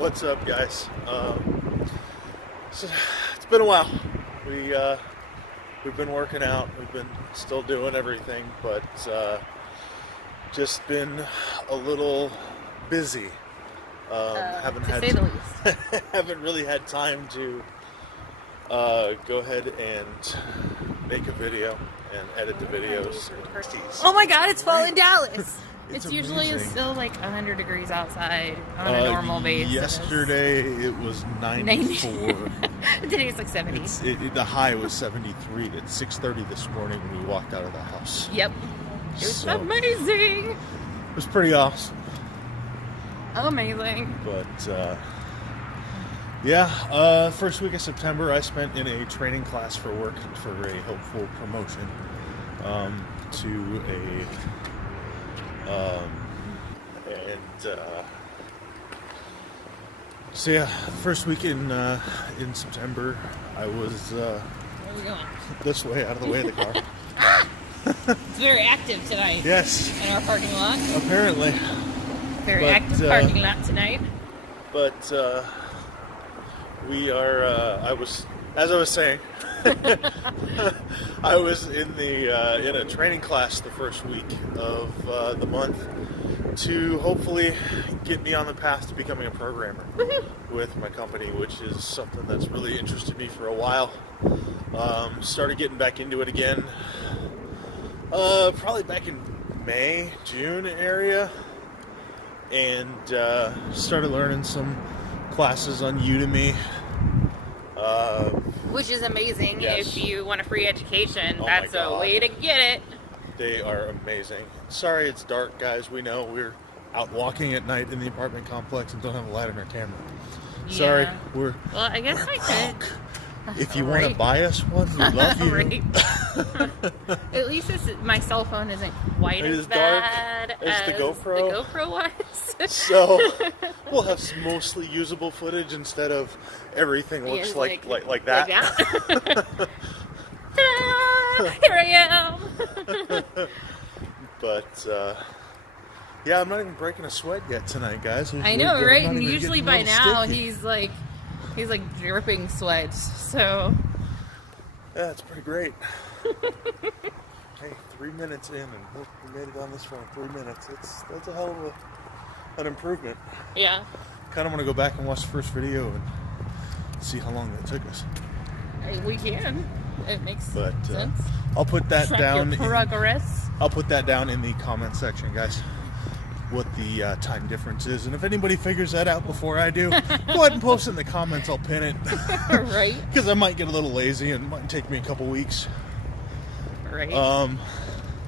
What's up, guys? It's been a while. We've been working out. We've been still doing everything, but just been a little busy. To say the least. Haven't really had time to go ahead and make a video and edit the videos. Oh my God! It's fall in Dallas. It's usually amazing. Still like 100 degrees outside on a normal basis. Yesterday it was 94. Today it's like 70. The high was 73 at 6:30 this morning when we walked out of the house. Yep. It was So, amazing. it was pretty awesome. Amazing. But first week of September I spent in a training class for work for a hopeful promotion to a first week in September I was Where are we going? this way, out of the way of the car. It's very active tonight. Yes, In our parking lot. apparently. Very But, active parking lot tonight. But we are. As I was saying, I was in a training class the first week of the month to hopefully get me on the path to becoming a programmer with my company, which is something that's really interested me for a while. Started getting back into it again, probably back in May, June area. And started learning some classes on Udemy. Which is amazing. Yes. If you want a free education, Oh that's my a God. way to get it. They are amazing. Sorry it's dark, guys. We know we're out walking at night in the apartment complex and don't have a light on our camera. Sorry, Yeah. we're Well, I guess I could. if you want to Right. buy us one, we love you. Right. At least my cell phone isn't quite It as is dark bad as the GoPro. The GoPro was. So we'll have some mostly usable footage instead of everything looks Yes, like that. Ta-da! Here I am. But I'm not even breaking a sweat yet tonight, guys. I know, We're right? not And even usually getting by a little now sticky. he's like dripping sweat. So Yeah, it's pretty great. Hey, 3 minutes in, and we made it on this one in 3 minutes. That's a hell of an improvement. yeah, Kind of want to go back and watch the first video and see how long that took us. we can. It makes But sense. I'll put that Track down. your progress. I'll put that down in the comment section, guys. What the time difference is, and if anybody figures that out before I do, go ahead and post it in the comments. I'll pin it. Right. Because I might get a little lazy and it might take me a couple weeks. Right. Um,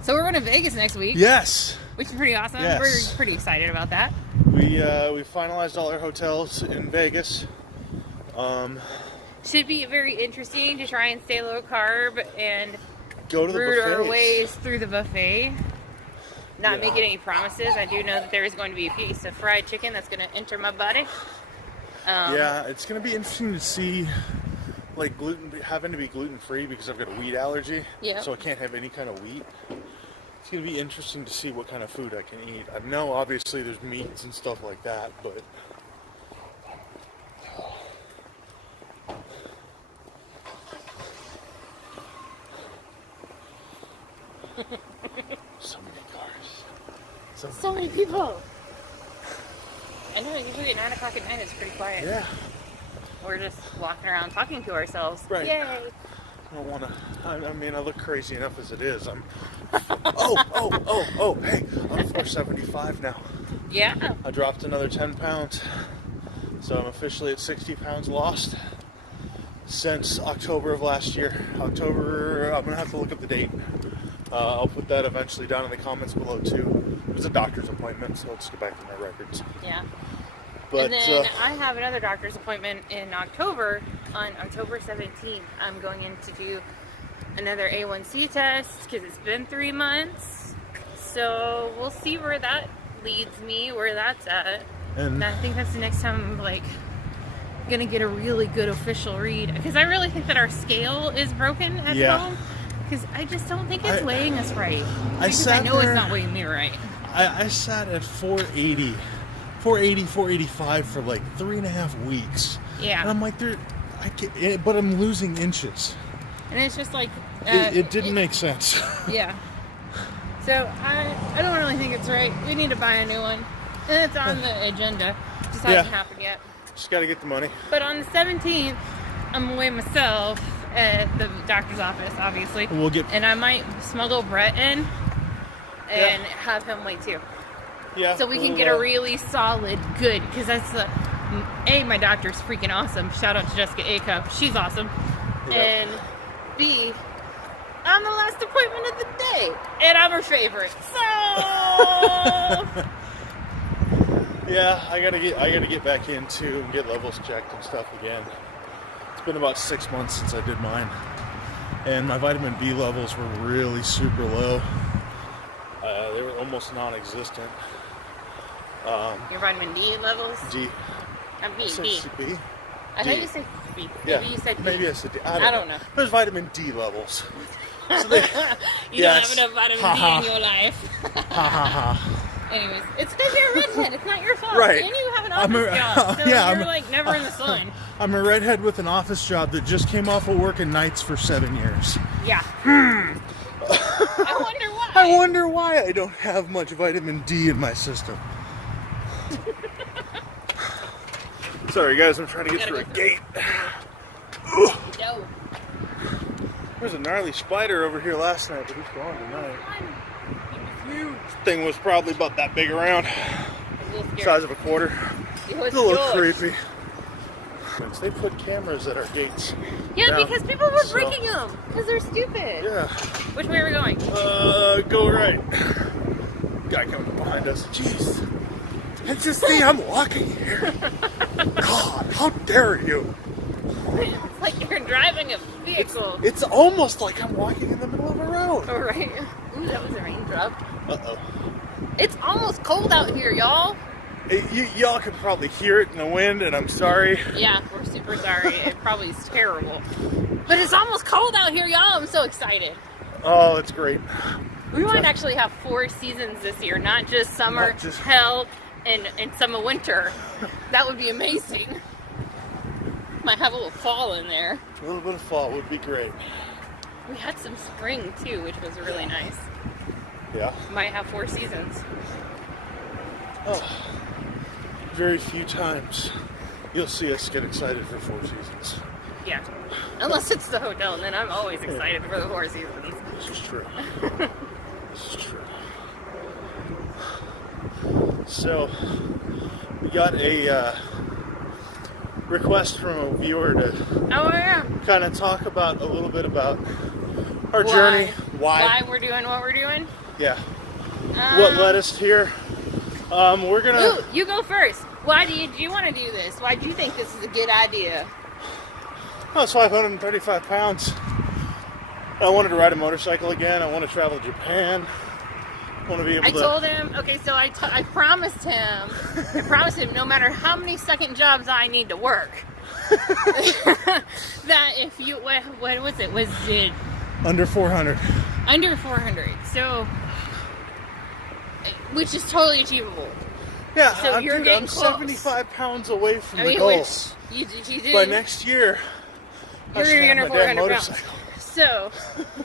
So we're going to Vegas next week. yes. Which is pretty awesome. Yes. We're pretty excited about that. We finalized all our hotels in Vegas. Should be very interesting to try and stay low carb and Go to the root our buffets. ways through the buffet. Not Yeah. making any promises. I do know that there is going to be a piece of fried chicken that's going to enter my body. Yeah, it's going to be interesting to see, like, having to be gluten-free because I've got a wheat allergy. Yeah. So I can't have any kind of wheat. It's going to be interesting to see what kind of food I can eat. I know, obviously, there's meats and stuff like that, but... So many cars. So many people. I know, usually at 9 o'clock at night it's pretty quiet. Yeah. We're just walking around talking to ourselves. Right. Yay. I don't want to. I mean, I look crazy enough as it is. I'm. Oh! Hey, I'm 475 now. Yeah. I dropped another 10 pounds, so I'm officially at 60 pounds lost since October of last year. October. I'm gonna have to look up the date. I'll put that eventually down in the comments below too. It was a doctor's appointment, so let's get back to my records. Yeah. But And then I have another doctor's appointment in October. On October 17th, I'm going in to do another A1C test because it's been 3 months. So we'll see where that leads me, where that's at. And I think that's the next time I'm like gonna get a really good official read, because I really think that our scale is broken at home. Because I just don't think it's weighing us right. Because I know it's not weighing me right. I sat at 480 480, 485 for like 3.5 weeks. Yeah. And I'm like, but I'm losing inches. And it's just like... it didn't make sense. Yeah. So I don't really think it's right. We need to buy a new one. And it's on the agenda. Just hasn't happened yet. Just got to get the money. But on the 17th, I'm away myself at the doctor's office, obviously. And I might smuggle Britt in and have him wait too. Yeah. So we can get a really solid, good, because that's the... A, my doctor's freaking awesome. Shout out to Jessica A. She's awesome. Yeah. And B, I'm the last appointment of the day. And I'm her favorite. So... Yeah, I gotta get back into and get levels checked and stuff again. It's been about 6 months since I did mine. And my vitamin B levels were really super low. They were almost non-existent. Your vitamin D levels? D. B. B. I thought you said B. Yeah. Maybe you said D. Maybe I said D. I don't know. There's vitamin D levels. So you don't have enough vitamin D in your life. Ha ha ha. Anyways, it's because you're a redhead. It's not your fault. Right. And you have an office job. So you're like never in the sun. I'm a redhead with an office job that just came off of working nights for 7 years. Yeah. I wonder why. I wonder why I don't have much vitamin D in my system. Sorry guys, I'm trying to get through a gate. No. There's a gnarly spider over here last night, but he's gone tonight. Thing was probably about that big around. Size of a quarter. It's a little creepy. They put cameras at our gates. Yeah, now, because people were breaking them. Because they're stupid. Yeah. Which way are we going? Go right. Guy coming behind us. Jeez. And just see, I'm walking here. God, how dare you? It's like you're driving a vehicle. It's almost like I'm walking in the middle of a road. Oh, right. Ooh, that was a raindrop. Uh-oh. It's almost cold out here, y'all. Y'all can probably hear it in the wind, and I'm sorry. Yeah, we're super sorry. It probably is terrible. But it's almost cold out here, y'all. I'm so excited. Oh, it's great. We might actually have 4 seasons this year, not just summer, hell, and some of winter. That would be amazing. Might have a little fall in there. A little bit of fall would be great. We had some spring, too, which was really nice. Yeah. Might have 4 seasons. Oh. Very few times you'll see us get excited for 4 seasons. Yeah. Unless it's the hotel, and then I'm always excited for the 4 seasons. This is true. This is true. So, we got a request from a viewer to kind of talk about a little bit about our journey. Why we're doing what we're doing? Yeah. What led us here? We're gonna... Ooh, you go first. Why do you want to do this? Why do you think this is a good idea? I was 535 pounds. I wanted to ride a motorcycle again. I want to travel to Japan. I want to be able to... I told him, okay, so I promised him, no matter how many second jobs I need to work, that if you, what was it? Was it... Under 400. Under 400. So, which is totally achievable. Yeah, so I'm 75 pounds away from the goal. You did. By next year, you're going to be under 400 pounds. So,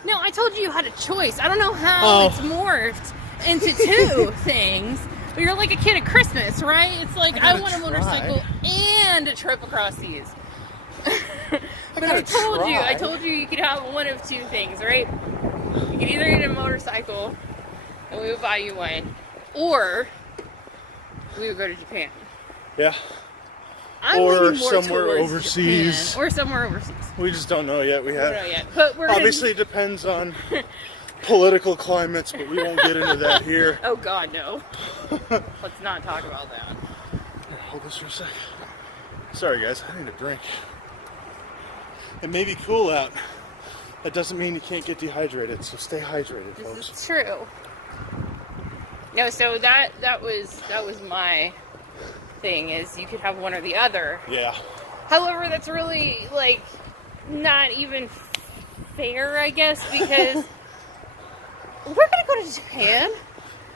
no, I told you had a choice. I don't know how it's morphed into 2 things. But you're like a kid at Christmas, right? It's like, I want a motorcycle and a trip across seas. But I told you you could have one of 2 things, right? You could either get a motorcycle and we would buy you one, or we would go to Japan. Yeah. Or somewhere overseas. Japan. Or somewhere overseas. We just don't know yet. We don't know yet. But we're obviously it depends on political climates, but we won't get into that here. Oh God, no. Let's not talk about that. Here, hold this for a second. Sorry guys, I need a drink. It may be cool out. That doesn't mean you can't get dehydrated, so stay hydrated, folks. This is true. No, so that was my thing, is you could have one or the other. Yeah. However, that's really like not even fair, I guess, because we're gonna go to Japan.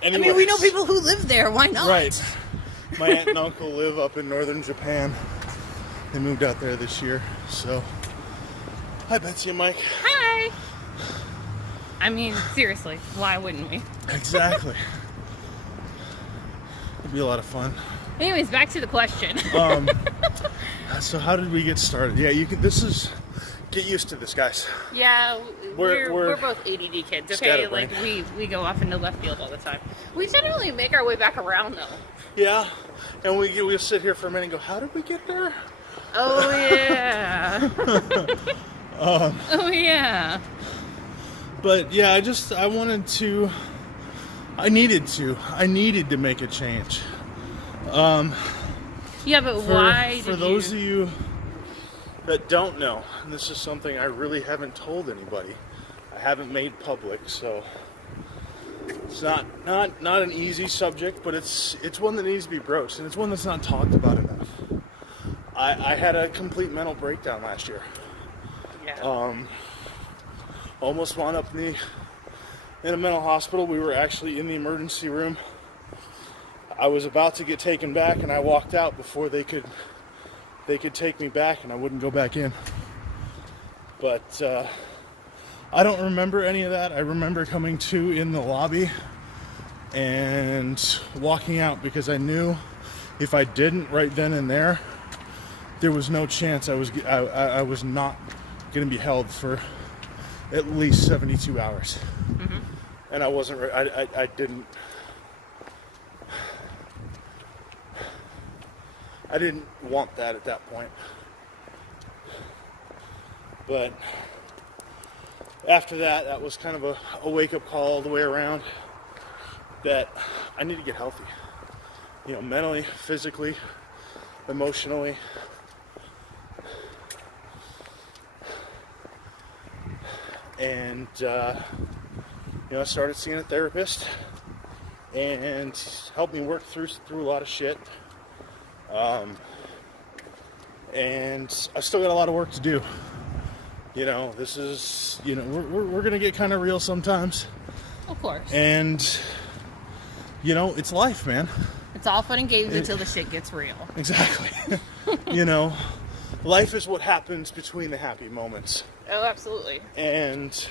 Anyways. I mean, we know people who live there. Why not? Right. My aunt and uncle live up in northern Japan. They moved out there this year, so. Hi, Betsy and Mike. Hi! I mean, seriously, why wouldn't we? Exactly. It'd be a lot of fun. Anyways, back to the question. So how did we get started? Yeah, you can. Get used to this, guys. Yeah, We're we're both ADD kids, okay? Like, we go off into left field all the time. We generally make our way back around, though. Yeah, and we'll sit here for a minute and go, how did we get there? Oh, yeah. Oh, yeah. But, yeah, I needed to make a change. Yeah, but why For those of you that don't know, and this is something I really haven't told anybody, I haven't made public, so it's not an easy subject, but it's one that needs to be broached, and it's one that's not talked about enough. I had a complete mental breakdown last year. Yeah. Almost wound up in a mental hospital. We were actually in the emergency room. I was about to get taken back, and I walked out before they could take me back, and I wouldn't go back in. But I don't remember any of that. I remember coming to in the lobby and walking out because I knew if I didn't right then and there was no chance I was not going to be held for at least 72 hours. Mm-hmm. And I wasn't. I didn't. I didn't want that at that point. But after that was kind of a wake-up call all the way around that I need to get healthy. You know, mentally, physically, emotionally. And, I started seeing a therapist and helped me work through a lot of shit. And I still got a lot of work to do. You know, this is, we're going to get kind of real sometimes. Of course. And, it's life, man. It's all fun and games until the shit gets real. Exactly. Life is what happens between the happy moments. Oh, absolutely. And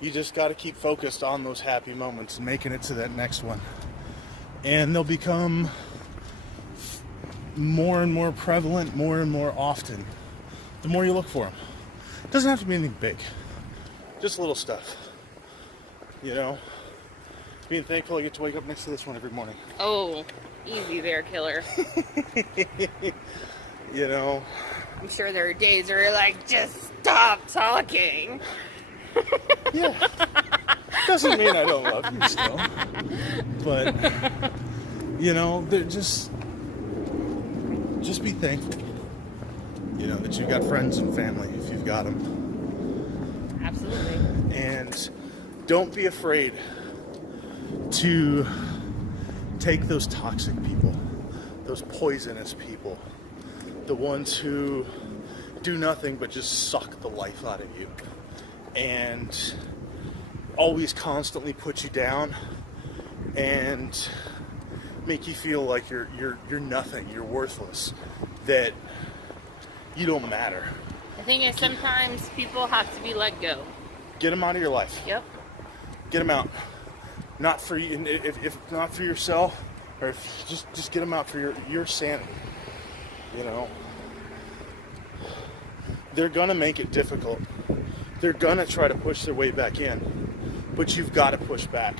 you just got to keep focused on those happy moments and making it to that next one. And they'll become more and more prevalent, more and more often, the more you look for them. It doesn't have to be anything big. Just little stuff. Being thankful I get to wake up next to this one every morning. Oh, easy there, killer. I'm sure there are days where you're like, just stop talking. Yeah. Doesn't mean I don't love you still. But, they're just be thankful. That you've got friends and family if you've got them. Absolutely. And don't be afraid to take those toxic people, those poisonous people, the ones who do nothing but just suck the life out of you and always constantly put you down and make you feel like you're nothing, you're worthless, that you don't matter. The thing is, sometimes people have to be let go. Get them out of your life. Yep. Get them out. Not for you, if not for yourself, or just get them out for your sanity. They're gonna make it difficult. They're gonna try to push their way back in, but you've got to push back,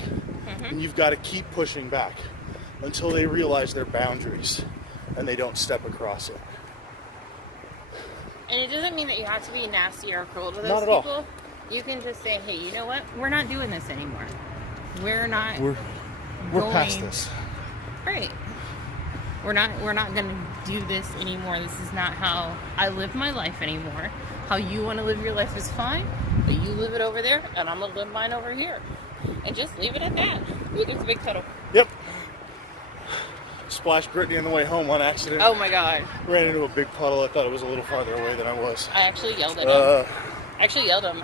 and you've got to keep pushing back until they realize their boundaries and they don't step across it. And it doesn't mean that you have to be nasty or cruel to those Not at people. all. You can just say, hey, you know what? We're not doing this anymore. We're not. We're past this. Right. We're not going to do this anymore. This is not how I live my life anymore. How you want to live your life is fine, but you live it over there, and I'm going to live mine over here. And just leave it at that. Ooh, there's a big puddle. Yep. Splashed Brittany on the way home on accident. Oh my God. Ran into a big puddle. I thought it was a little farther away than I was. I actually yelled at him. I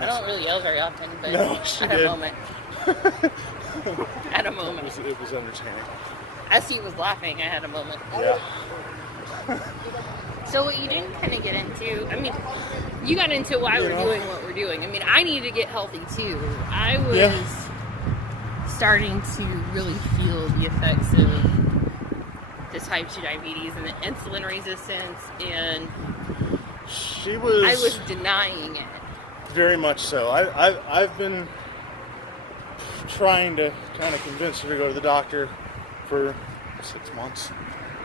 don't really yell very often, but No, she I had did. a moment. At a moment. It was entertaining. As he was laughing, I had a moment. Yeah. So what you didn't kind of get into, I mean, you got into why we're doing what we're doing. I mean, I need to get healthy too. I was starting to really feel the effects of the type 2 diabetes and the insulin resistance, and I was denying it. Very much so. I've been trying to kind of convince her to go to the doctor for 6 months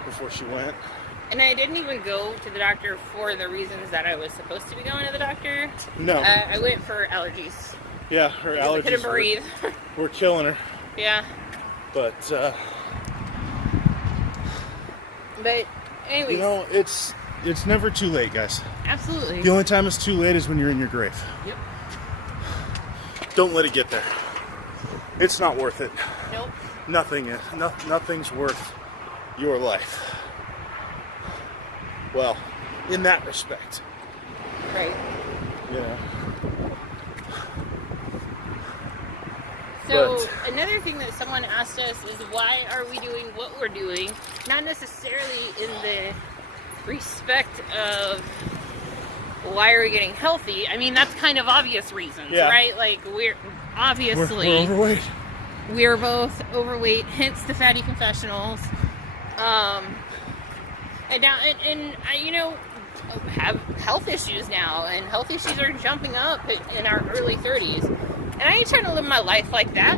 before she went. And I didn't even go to the doctor for the reasons that I was supposed to be going to the doctor. No. I went for allergies. Yeah, her allergies I couldn't breathe. Were killing her. Yeah. But anyways. you know, it's never too late, guys. Absolutely. The only time it's too late is when you're in your grave. Yep. Don't let it get there. It's not worth it. Nope. Nothing's worth your life. Well, in that respect. Right. Yeah. So another thing that someone asked us is, why are we doing what we're doing? Not necessarily in the respect of why are we getting healthy. I mean, that's kind of obvious reasons, right? Like, we're obviously we're overweight. We're both overweight, hence the fatty confessionals. And now, and I, you know, have health issues now, and health issues are jumping up in our early 30s. And I ain't trying to live my life like that.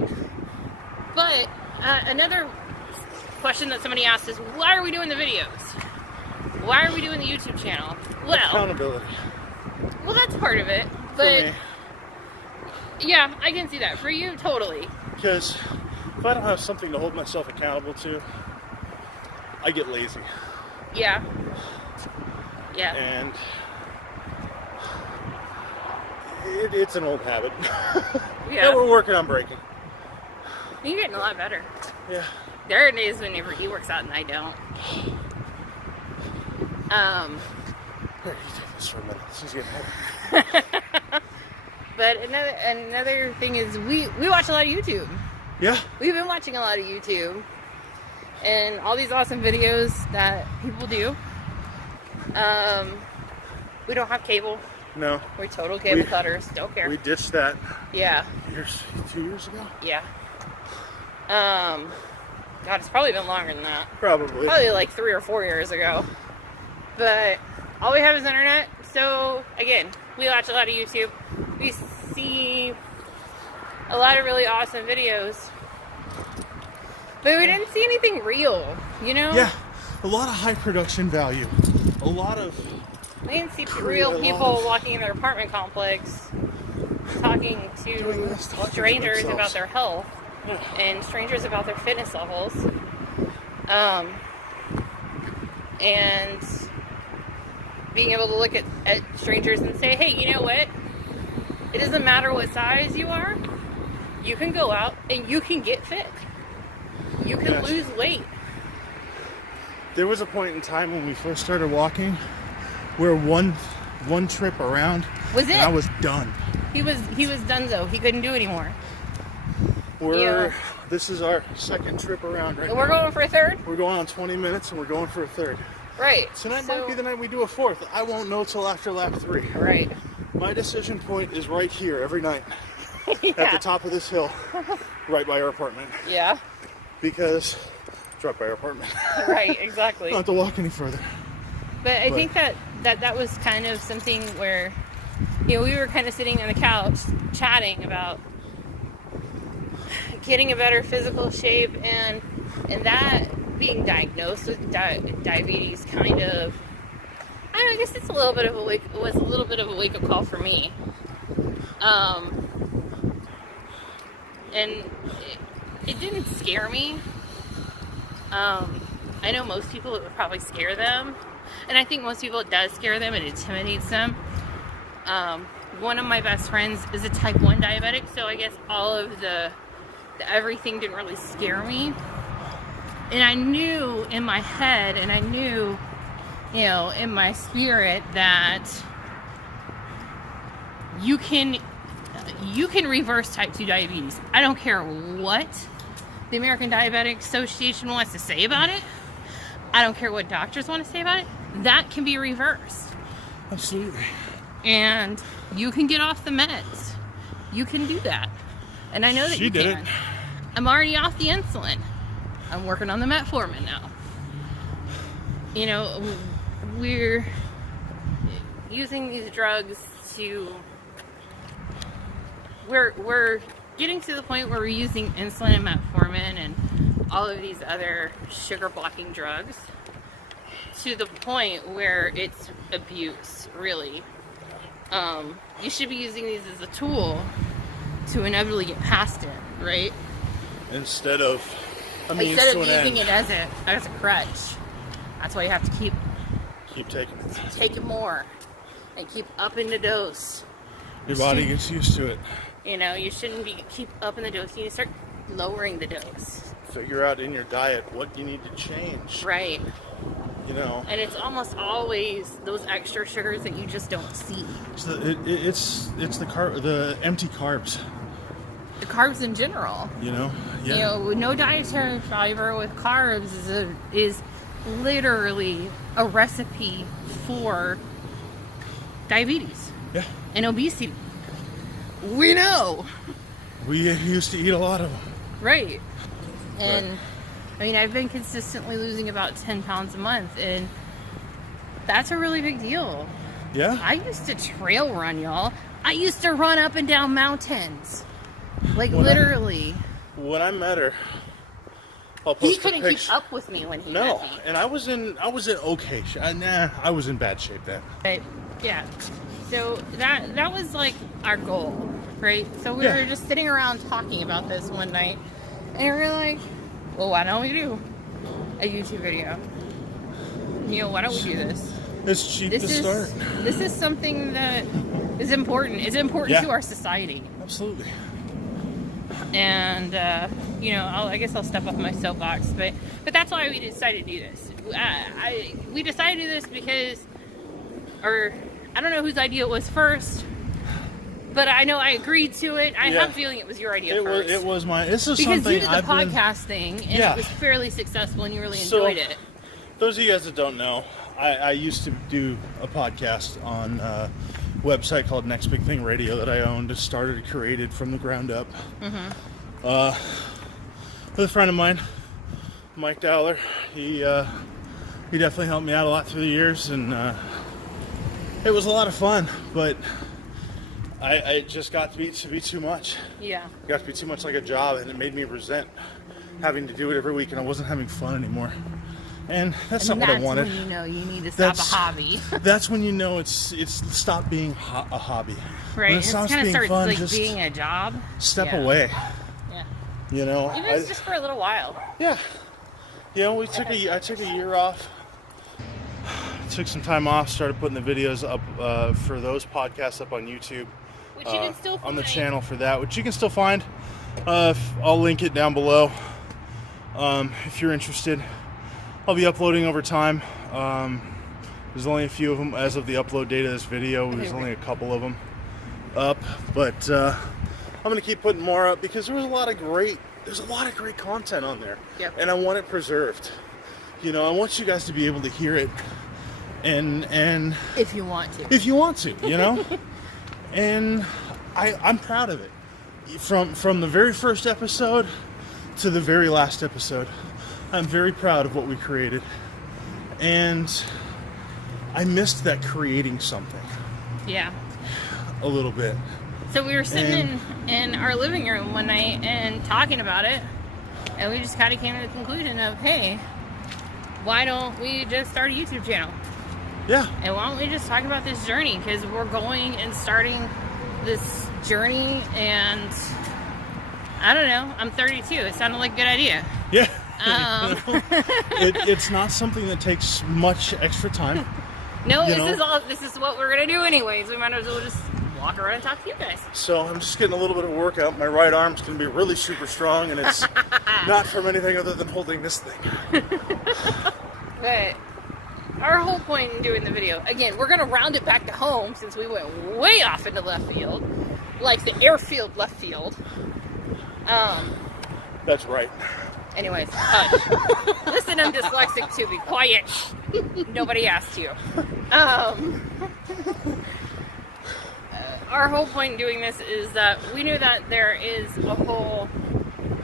But another question that somebody asked is, why are we doing the videos? Why are we doing the YouTube channel? Well, accountability. Well, that's part of it. But yeah, I can see that. For you, totally. Because if I don't have something to hold myself accountable to, I get lazy. Yeah. Yeah. And it's an old habit that we're working on breaking. You're getting a lot better. Yeah. There are days whenever he works out and I don't. Here, you take this for a minute. She's getting heavy. But another thing is, we watch a lot of YouTube. Yeah. We've been watching a lot of YouTube. And all these awesome videos that people do. We don't have cable. No. We're total cable cutters. Don't care. We ditched that. Yeah. 2 years ago? Yeah. God, it's probably been longer than that. Probably like 3 or 4 years ago. But all we have is internet. So again, we watch a lot of YouTube. We see a lot of really awesome videos. But we didn't see anything real, you know? Yeah. A lot of high production value. A lot of... We didn't see real people walking in their apartment complex talking to strangers about their health and strangers about their fitness levels. And being able to look at strangers and say, hey, you know what? It doesn't matter what size you are. You can go out and you can get fit. You can lose weight. There was a point in time when we first started walking where one trip around was it? And I was done. He was donezo. He couldn't do anymore. This is our second trip around right now. We're going for a third? We're going on 20 minutes and we're going for a third. Right. Tonight might be the night we do a fourth. I won't know till after lap 3. Right. My decision point is right here every night. At the top of this hill. Right by our apartment. Yeah. Because it's right by our apartment. Right, exactly. I don't have to walk any further. But I think that was kind of something where, you know, we were kind of sitting on the couch chatting about getting a better physical shape, and that being diagnosed with diabetes kind of, I guess it's a little bit of a wake-up call for me. And it didn't scare me. I know most people it would probably scare them. And I think most people it does scare them. It intimidates them. One of my best friends is a type 1 diabetic, so I guess all of the everything didn't really scare me. And I knew in my head, and I knew, you know, in my spirit that you can reverse type 2 diabetes. I don't care what the American Diabetic Association wants to say about it. I don't care what doctors want to say about it. That can be reversed. Absolutely. And you can get off the meds. You can do that. And I know that you can. I'm already off the insulin. I'm working on the metformin now. You know, we're using these drugs to... We're getting to the point where we're using insulin and metformin and all of these other sugar blocking drugs to the point where it's abuse, really. You should be using these as a tool to inevitably get past it, right? Instead of using it as a crutch. That's why you have to keep taking it. Taking more and keep upping the dose. Your body gets used to it. You know, you shouldn't keep upping the dose. You need to start lowering the dose. Figure out in your diet what you need to change. Right. You know. And it's almost always those extra sugars that you just don't see. So it's the empty carbs. The carbs in general. You know. Yeah. You know, no dietary fiber with carbs is literally a recipe for diabetes. Yeah. And obesity. We know. We used to eat a lot of them. Right. And I mean, I've been consistently losing about 10 pounds a month, and that's a really big deal. Yeah. I used to trail run, y'all. I used to run up and down mountains. Like, literally. When I met her, I'll post he couldn't keep up with me when he met me. And I was in okay shape. I was in bad shape then. Right. Yeah. So that was like our goal, right? So we were just sitting around talking about this one night, and we were like, well, why don't we do a YouTube video? You know, why don't we do this? It's cheap to start. This is something that is important. It's important to our society. Absolutely. And, you know, I guess I'll step off my soapbox, but that's why we decided to do this. We decided to do this because, or I don't know whose idea it was first, but I know I agreed to it. I have a feeling it was your idea first. It was my. This is because something you did the podcast thing, and it was fairly successful, and you really enjoyed it. Those of you guys that don't know, I used to do a podcast on a website called Next Big Thing Radio that I owned. It started, created from the ground up. With a friend of mine, Mike Dowler. He definitely helped me out a lot through the years, and it was a lot of fun, but I just got to be too much. Yeah. It got to be too much like a job, and it made me resent having to do it every week, and I wasn't having fun anymore. And that's not what I wanted. That's when you know you need to stop a hobby. That's when you know it's stopped being a hobby. Right. When it kind of starts fun, like being a job. Step away. Yeah. You know. Even just for a little while. Yeah. You know, I took a year off. Took some time off. Started putting the videos up for those podcasts up on YouTube. Which you can still find. On the channel for that, which you can still find. I'll link it down below if you're interested. I'll be uploading over time. There's only a few of them as of the upload date of this video. There's only a couple of them up, but I'm gonna keep putting more up because there's a lot of great content on there, and I want it preserved. You know, I want you guys to be able to hear it, and if you want to, you know, and I'm proud of it. From the very first episode to the very last episode. I'm very proud of what we created, and I missed that creating something. Yeah. A little bit. So we were sitting in our living room one night and talking about it, and we just kind of came to the conclusion of, hey, why don't we just start a YouTube channel? Yeah. And why don't we just talk about this journey? Because we're going and starting this journey, and I don't know, I'm 32. It sounded like a good idea. Yeah. It's not something that takes much extra time. No, this is what we're gonna do anyways. We might as well just walk around and talk to you guys. So I'm just getting a little bit of workout. My right arm's gonna be really super strong, and it's not from anything other than holding this thing. But our whole point in doing the video, again, we're gonna round it back to home since we went way off into left field, like the airfield left field. That's right. Anyways, hush. Listen, I'm dyslexic too. Be quiet. Nobody asked you. Our whole point in doing this is that we knew that there is a whole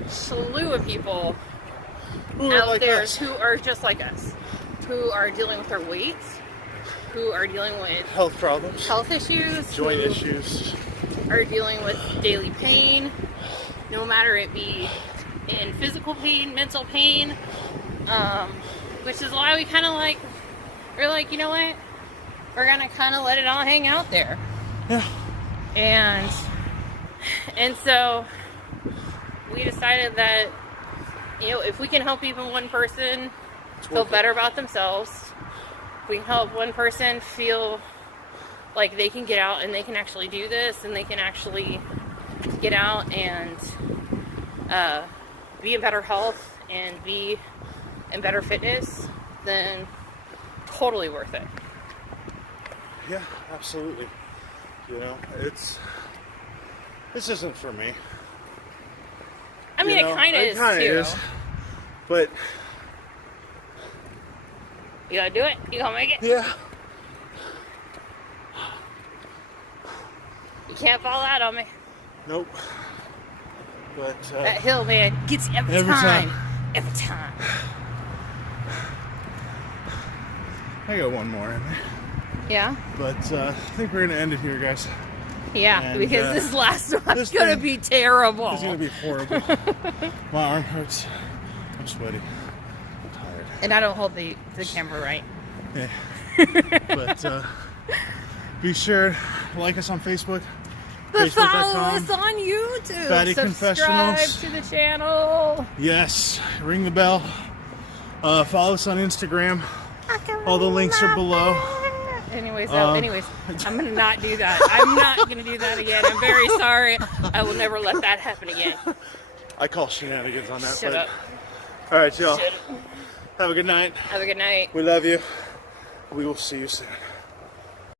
slew of people out like there us. who are just like us, who are dealing with their weight, who are dealing with Health problems, health issues, joint who issues. are dealing with daily pain, no matter it be in physical pain, mental pain, which is why we kind of like, we're like, you know what, we're gonna kind of let it all hang out there. Yeah. And so we decided that, you know, if we can help even one person feel better about themselves, if we can help one person feel like they can get out and they can actually do this and they can actually get out and be in better health and be in better fitness, then totally worth it. Yeah, absolutely. You know, this isn't for me. I mean, You know, it kind of is too. But You gonna do it? You gonna make it? yeah, You can't fall out on me. nope. But That hill, man, gets you every time. Every time. I got one more in there. Yeah? But I think we're gonna end it here, guys. Yeah, And, because this last one's this gonna thing be terrible. It's gonna be horrible. My arm hurts. I'm sweaty. I'm tired. And I don't hold the camera right. Yeah. But be sure to like us on Facebook. But follow Facebook.com. us on YouTube. Fattyconfessionals. Subscribe to the channel. Yes. Ring the bell. Follow us on Instagram. All the links are below. Anyways, I'm gonna not do that. I'm not gonna do that again. I'm very sorry. I will never let that happen again. I call shenanigans on that. Shut up. All right, y'all. Shut up. Have a good night. Have a good night. We love you. We will see you soon.